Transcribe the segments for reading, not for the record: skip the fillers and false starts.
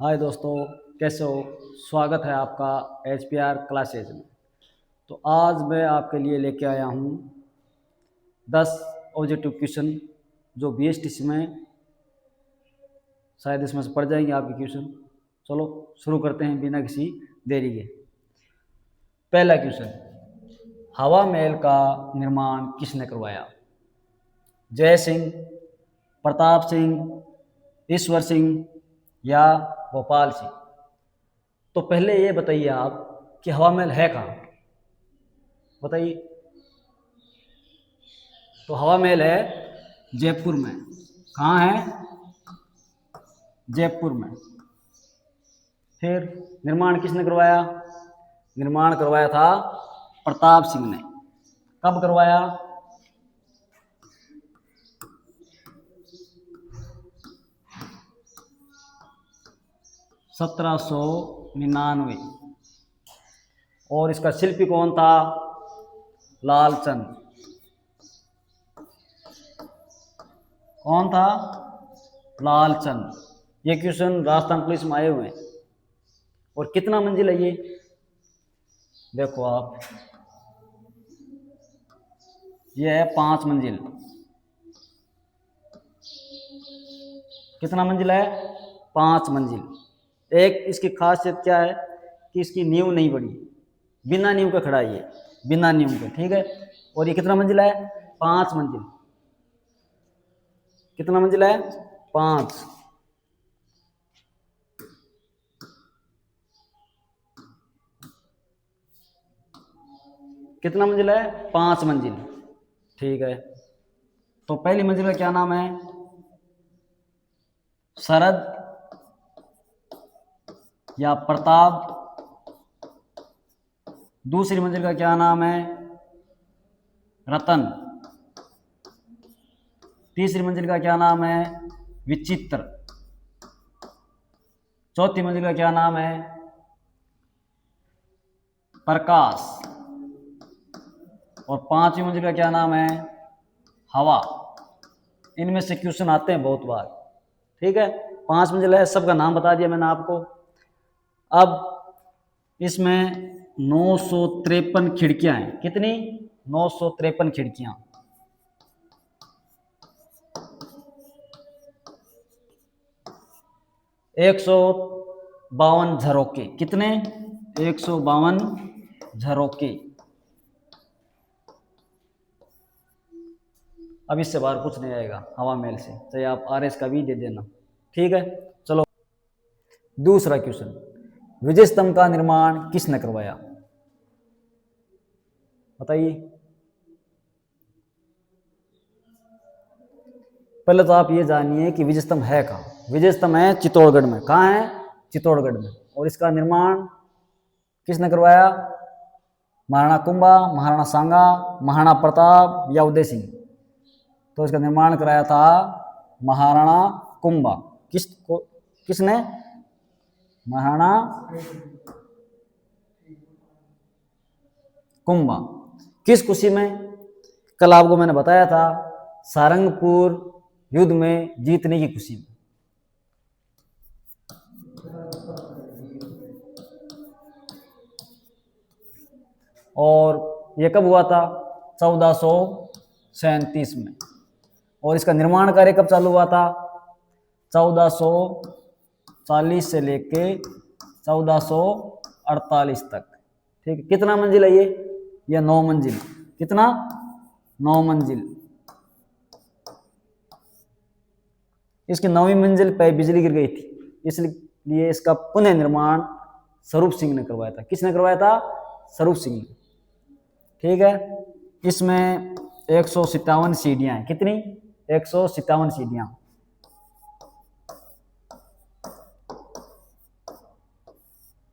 हाय दोस्तों, कैसे हो। स्वागत है आपका HPR क्लासेज में। तो आज मैं आपके लिए लेके आया हूँ 10 ऑब्जेक्टिव क्वेश्चन जो BSTC में शायद इसमें से पड़ जाएंगे आपके क्वेश्चन। चलो शुरू करते हैं बिना किसी देरी के। पहला क्वेश्चन, हवा महल का निर्माण किसने करवाया? जय सिंह, प्रताप सिंह, ईश्वर सिंह या गोपाल सिंह? तो पहले ये बताइए आप कि हवा महल है कहाँ, बताइए। तो हवा महल है जयपुर में। कहाँ है? जयपुर में। फिर निर्माण किसने करवाया? निर्माण करवाया था प्रताप सिंह ने। कब करवाया? 1799। और इसका शिल्पी कौन था? लालचंद। कौन था? लालचंद। ये क्वेश्चन राजस्थान पुलिस में आए हुए हैं। और कितना मंजिल है ये? देखो आप, ये है 5 मंजिल। कितना मंजिल है? 5 मंजिल। एक इसकी खासियत क्या है कि इसकी नींव नहीं बड़ी, बिना नींव के खड़ा है ये, बिना नींव के, ठीक है। और ये कितना मंजिल है? 5 मंजिल। कितना मंजिल है? 5। कितना मंजिल है? 5 मंजिल, ठीक है। तो पहली मंजिल का क्या नाम है? शरद या प्रताप। दूसरी मंजिल का क्या नाम है? रतन। तीसरी मंजिल का क्या नाम है? विचित्र। चौथी मंजिल का क्या नाम है? प्रकाश। और 5वीं मंजिल का क्या नाम है? हवा। इनमें से क्वेश्चन आते हैं बहुत बार, ठीक है। 5 मंजिल है, सबका नाम बता दिया मैंने आपको। अब इसमें 953 खिड़कियां हैं। कितनी? 953 खिड़कियां। 152 झरोके। कितने? 152 झरोके। अब इससे बाहर कुछ नहीं आएगा हवा महल से, चाहे आप RS का भी दे देना, ठीक है। चलो दूसरा क्वेश्चन, विजय स्तंभ का निर्माण किसने करवाया? बताइए। पहले तो आप ये जानिए कि विजय स्तंभ है कहाँ। विजय स्तंभ है चित्तौड़गढ़ में। कहाँ है? चित्तौड़गढ़ में। और इसका निर्माण किसने करवाया? महाराणा कुंभा, महाराणा सांगा, महाराणा प्रताप या उदय सिंह? तो इसका निर्माण कराया था महाराणा कुंभा। किसने? महाराणा कुंभा। किस खुशी में? कल आपको मैंने बताया था, सारंगपुर युद्ध में जीतने की खुशी में। और यह कब हुआ था? 1437 में। और इसका निर्माण कार्य कब चालू हुआ था? 1440 से लेके 1448 तक, ठीक है। कितना मंजिल है ये? 9 मंजिल। कितना? 9 मंजिल। इसकी 9वीं मंजिल पे बिजली गिर गई थी, इसलिए इसका पुनः निर्माण स्वरूप सिंह ने करवाया था। किसने करवाया था? स्वरूप सिंह ने, ठीक है। इसमें 157 सीढ़ियां हैं। कितनी? 157 सीढ़ियां।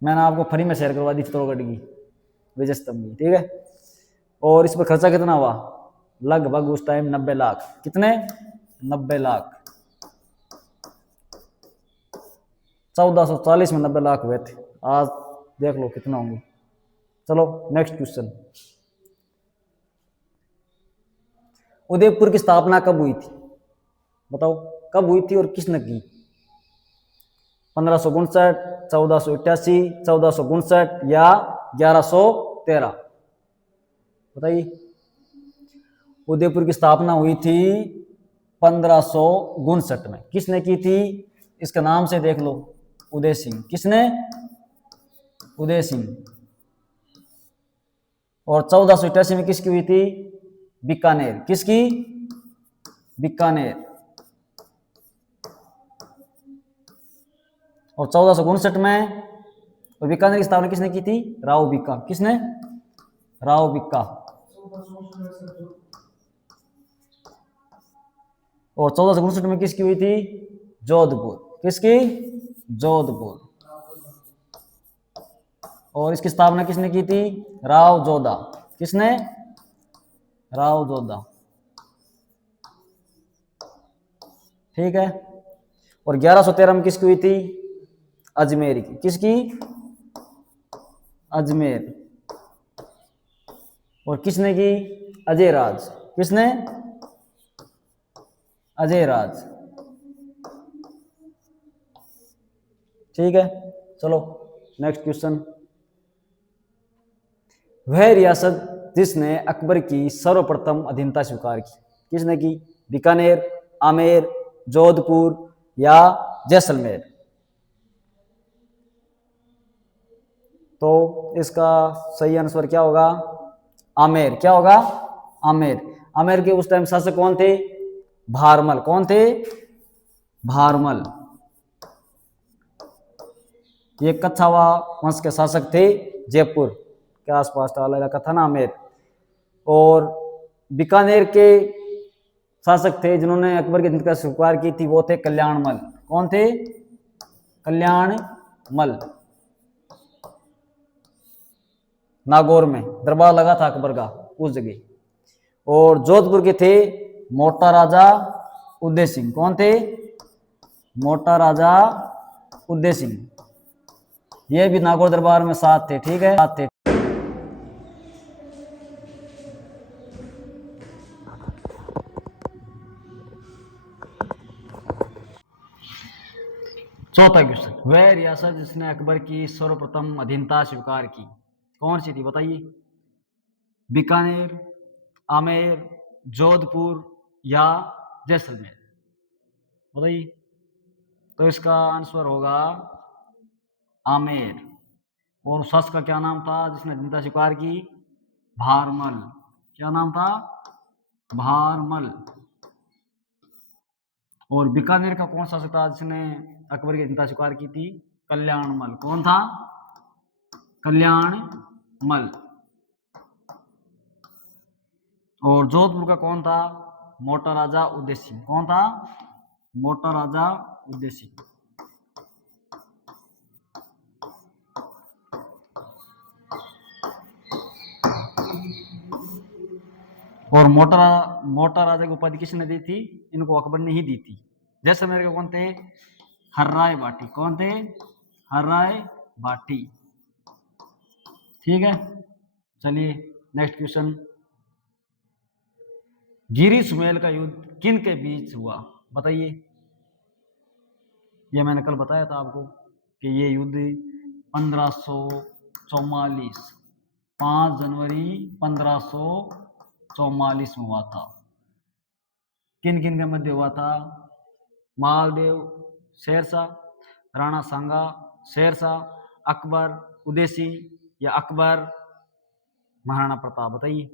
मैंने आपको फ्री में शेयर करवा दी चित्तौड़गढ़ की विजय स्तंभ की, ठीक है। और इस पर खर्चा कितना हुआ? लगभग उस टाइम 90 लाख। कितने? 90 लाख। 1440 में 90 लाख हुए थे, आज देख लो कितना होंगे। चलो नेक्स्ट क्वेश्चन, उदयपुर की स्थापना कब हुई थी? बताओ, कब हुई थी और किसने की? 1559, 1488, 1459 या 1113? बताइए। उदयपुर की स्थापना हुई थी 1559 में। किसने की थी? इसके नाम से देख लो, उदय सिंह। किसने? उदय सिंह। और 1488 में किसकी हुई थी? बीकानेर। किसकी? बीकानेर। और 1459 में तो बीकानेर की स्थापना किसने की थी? राव बीका। किसने? राव बीका। और 1459 में किसकी हुई थी? जोधपुर। किसकी? जोधपुर। और इसकी स्थापना किसने की थी? राव जोधा। किसने? राव जोधा। ठीक है। और 1113 में किसकी हुई थी? अजमेर की। किसकी? अजमेर। और किसने की? अजय राज। किसने? अजय राज। ठीक है, चलो नेक्स्ट क्वेश्चन। वह रियासत जिसने अकबर की सर्वप्रथम अधीनता स्वीकार की? किसने की? बीकानेर, आमेर, जोधपुर या जैसलमेर? तो इसका सही आंसर क्या होगा? आमेर। क्या होगा? आमेर। आमेर के उस टाइम शासक कौन थे? भारमल। कौन थे? भारमल। ये कच्छावा वंश के शासक थे, जयपुर के आसपास का इलाका था ना आमेर। और बीकानेर के शासक थे जिन्होंने अकबर की अधीनता स्वीकार की थी, वो थे कल्याणमल। कौन थे? कल्याणमल। नागौर में दरबार लगा था अकबर का उस जगह। और जोधपुर के थे मोटा राजा उदय सिंह। कौन थे? मोटा राजा उदय सिंह। ये भी नागौर दरबार में साथ थे। ठीक है, साथ थे। चौथा क्वेश्चन। वह रियासत जिसने अकबर की सर्वप्रथम अधीनता स्वीकार की कौन सी थी? बताइए। बीकानेर, आमेर, जोधपुर या जैसलमेर? बताइए। तो इसका आंसर होगा आमेर। और शासक का क्या नाम था जिसने अधीनता स्वीकार की? भारमल। क्या नाम था? भारमल। और बीकानेर का कौन शासक था जिसने अकबर की अधीनता स्वीकार की थी? कल्याणमल। कौन था? कल्याणमल। और जोधपुर का कौन था? मोटा राजा उदय सिंह। कौन था? मोटा राजा उदय सिंह। और मोटा राजा की उपाधि किसने दी थी? इनको अकबर ने ही दी थी। जैसलमेर के कौन थे? हर्राय बाटी। कौन थे? हर्राय बाटी। ठीक है, चलिए नेक्स्ट क्वेश्चन। गिरी सुमेल का युद्ध किन के बीच हुआ? बताइए। ये मैंने कल बताया था आपको कि ये युद्ध 1544 5 जनवरी 1544 में हुआ था। किन किन के मध्य हुआ था? मालदेव शेरशाह, राणा सांगा शेरशाह, अकबर उदय सिंह या अकबर महाराणा प्रताप? बताइए।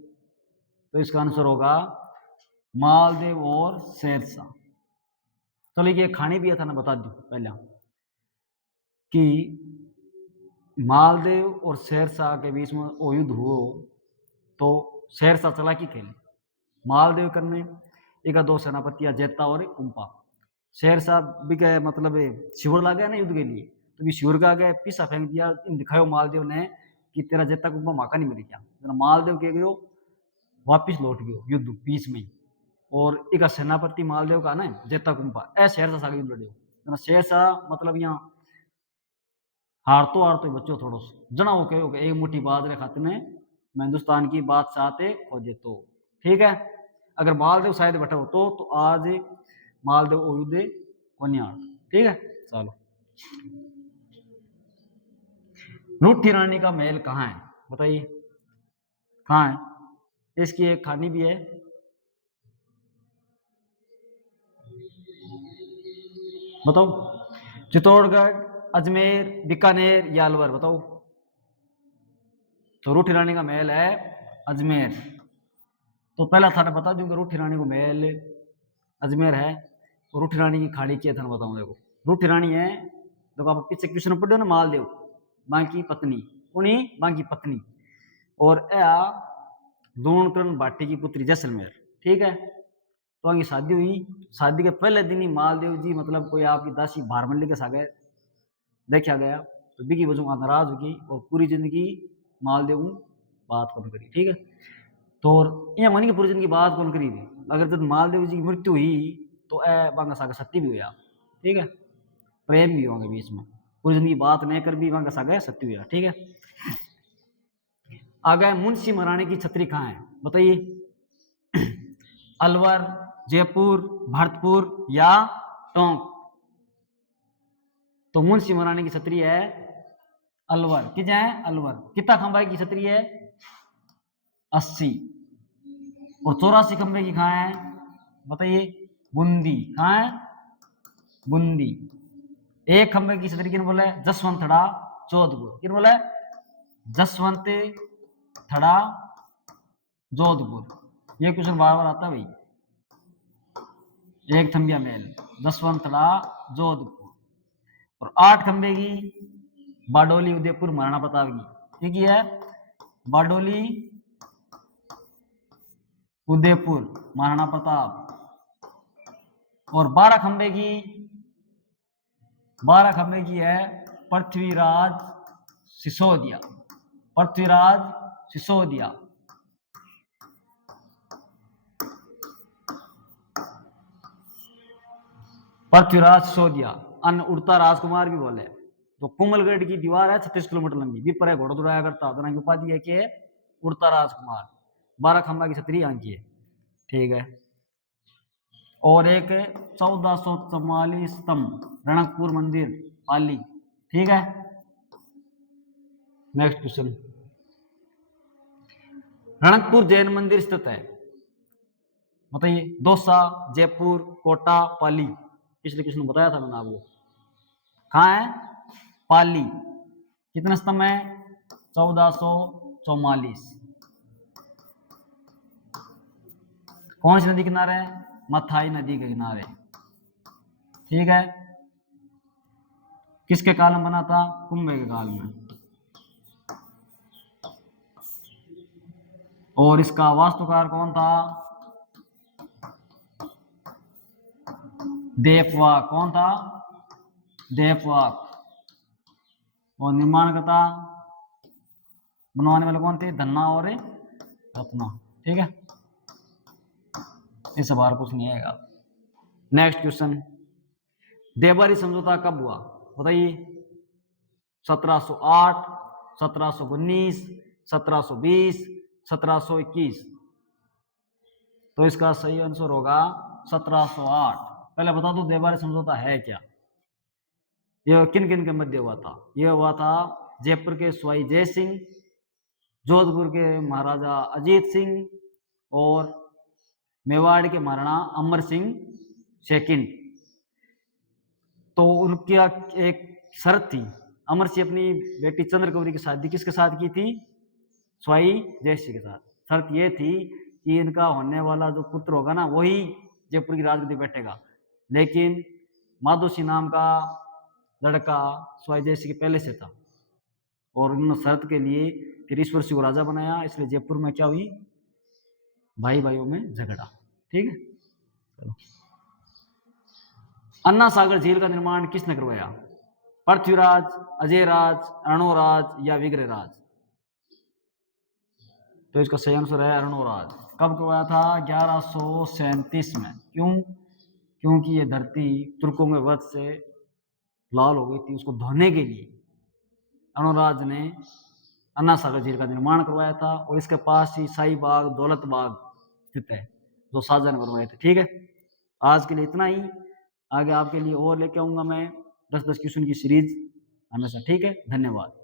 तो इसका आंसर होगा मालदेव और शेरशाह। चलिए ये खानी भी था ना, बता दूं पहले कि मालदेव और शेरशाह के बीच में वो युद्ध हुआ तो शेरशाह चालाकी खेले मालदेव करने एक दो सेनापति जेता और कुंपा। शेरशाह भी गए मतलब शिवर ला गया ना युद्ध के लिए, तो भी शिवर का गए पीछा फेंक दिया। दिखायो मालदेव ने कि तेरा जेता कुंपा माका नहीं मिल गया। मालदेव के गयो वापिस लौट गयो युद्ध बीच में। और एक सेनापति मालदेव का ना जेता कुंपा ए शेरशाह सागे युद्ध लड़ियो। शेरशाह मतलब यहाँ हारतो बच्चों थोड़ो जना हो कहो कि एक मुट्ठी बाजरे खाते में मैं हिंदुस्तान की बात चाहते खोजे तो। ठीक है, अगर मालदेव शायद बैठा हो तो आज मालदेव युद्ध को नहीं हारता। ठीक है, चलो। रूठी रानी का महल कहाँ है, बताइए कहाँ है। इसकी एक कहानी भी है। बताओ, चित्तौड़गढ़, अजमेर, बीकानेर या अलवर, बताओ। तो रूठी रानी का महल है अजमेर। तो पहला थाने बता दूं कि रूठी रानी को महल अजमेर है। और रूठी रानी की खाड़ी क्या था बताऊं। देखो, रूठी रानी है, देखो आप पीछे क्वेश्चन पढ़ो ना, मालदेव बांकी पत्नी, उन्हीं बांकी पत्नी, और दूणकरण भाटी की पुत्री जैसलमेर, ठीक है। तो आगे शादी हुई, शादी के पहले दिन ही मालदेव जी मतलब कोई आपकी दासी भारमल्ली के साथ देखा गया, तो बिकी वजह नाराज होगी और पूरी जिंदगी मालदेव बात कौन करी, ठीक है। तो ये मानी कि पूरी जिंदगी बात कौन करी थी, अगर जब मालदेव जी की मृत्यु हुई तो बांगा सागर सत्य भी हुआ, ठीक है, प्रेम भी होंगे बीच में, पूरी जिंदगी बात नहीं कर भी बांगा सागर सत्य हुआ, ठीक है। आ गए मुंशी महारानी की छतरी कहाँ है, बताइए। अलवर, जयपुर, भरतपुर या टोंक। तो मुंशी महारानी की छतरी है अलवर। कितना है अलवर। कितना खंबा की छतरी है 80। और 84 खंबे की कहाँ है, बताइए। बूंदी, कहाँ है बूंदी। एक खंबे की छतरी किन बोले, जसवंत थड़ा जोधपुर। किन बोले, जसवंत थड़ा जोधपुर। ये क्वेश्चन बार बार आता है भाई। एक थंबिया महल जसवंत थड़ा जोधपुर। और 8 खंबे की बारडोली उदयपुर महाराणा प्रताप की, ठीक है, बारडोली उदयपुर महाराणा प्रताप। और 12 खंबे की है पृथ्वीराज सिसोदिया। पृथ्वीराज सिसोदिया। पृथ्वीराज सिसोदिया अन्य उड़ता राजकुमार भी बोले। तो कुमलगढ़ की दीवार है 36 किलोमीटर लंबी, भी पर घोड़ा दौड़ाया करता, तो उपाधि है कि उड़ता राजकुमार। 12 खंबा की छतरी यहाँ की है, ठीक है। और एक 1444 स्तंभ रणकपुर मंदिर पाली, ठीक है। नेक्स्ट क्वेश्चन, रणकपुर जैन मंदिर स्थित है, बताइए। दौसा, जयपुर, कोटा, पाली। पिछले क्वेश्चन बताया था मैंने आपको, कहाँ है पाली। कितने स्तंभ है 1444। कौन सी नदी किनारे है, मथाई नदी के किनारे, ठीक है। किसके काल में बना था, कुंभे के काल में। और इसका वास्तुकार कौन था, देववाक। कौन था, देववाक। और निर्माणकर्ता बनवाने वाले कौन थे, धन्ना और रत्ना, ठीक है। इस बार कुछ नहीं आएगा। नेक्स्ट क्वेश्चन, देवबारी समझौता कब हुआ, बताइए। 1708, 1719, 1720, 1721। तो इसका सही आंसर होगा 1708। पहले बता दो देवबारी समझौता है क्या। यह किन किन के मध्य हुआ था, यह हुआ था जयपुर के स्वाई जय सिंह, जोधपुर के महाराजा अजीत सिंह, और मेवाड़ के महाराणा अमर सिंह सेकंड। तो उनकी एक शर्त थी, अमर सिंह अपनी बेटी चंद्रगौरी की शादी किसके साथ की थी, स्वाई जय सिंह के साथ। शर्त यह थी कि इनका होने वाला जो पुत्र होगा ना वही जयपुर की राजगद्दी बैठेगा। लेकिन माधो सिंह नाम का लड़का स्वाई जय सिंह के पहले से था, और उन्होंने शर्त के लिए फिर ईश्वर सिंह को राजा बनाया। इसलिए जयपुर में क्या हुई, भाई भाइयों में झगड़ा, ठीक है। चलो, अन्ना सागर झील का निर्माण किसने करवाया, पृथ्वीराज, अजयराज, अरणोराज या विग्रहराज। तो इसका सही आंसर है अरणोराज। कब करवाया था, 1137 में। क्यों, क्योंकि ये धरती तुर्कों के वध से लाल हो गई थी, उसको धोने के लिए अरणोराज ने अन्ना सागर झील का निर्माण करवाया था। और इसके पास ही शाही बाग, दौलत बाग स्थित है, जो शाहजहां ने बनवाए थे, ठीक है। आज के लिए इतना ही, आगे आपके लिए और लेके आऊंगा मैं 10-10 क्वेश्चन की सीरीज हमेशा। ठीक है, धन्यवाद।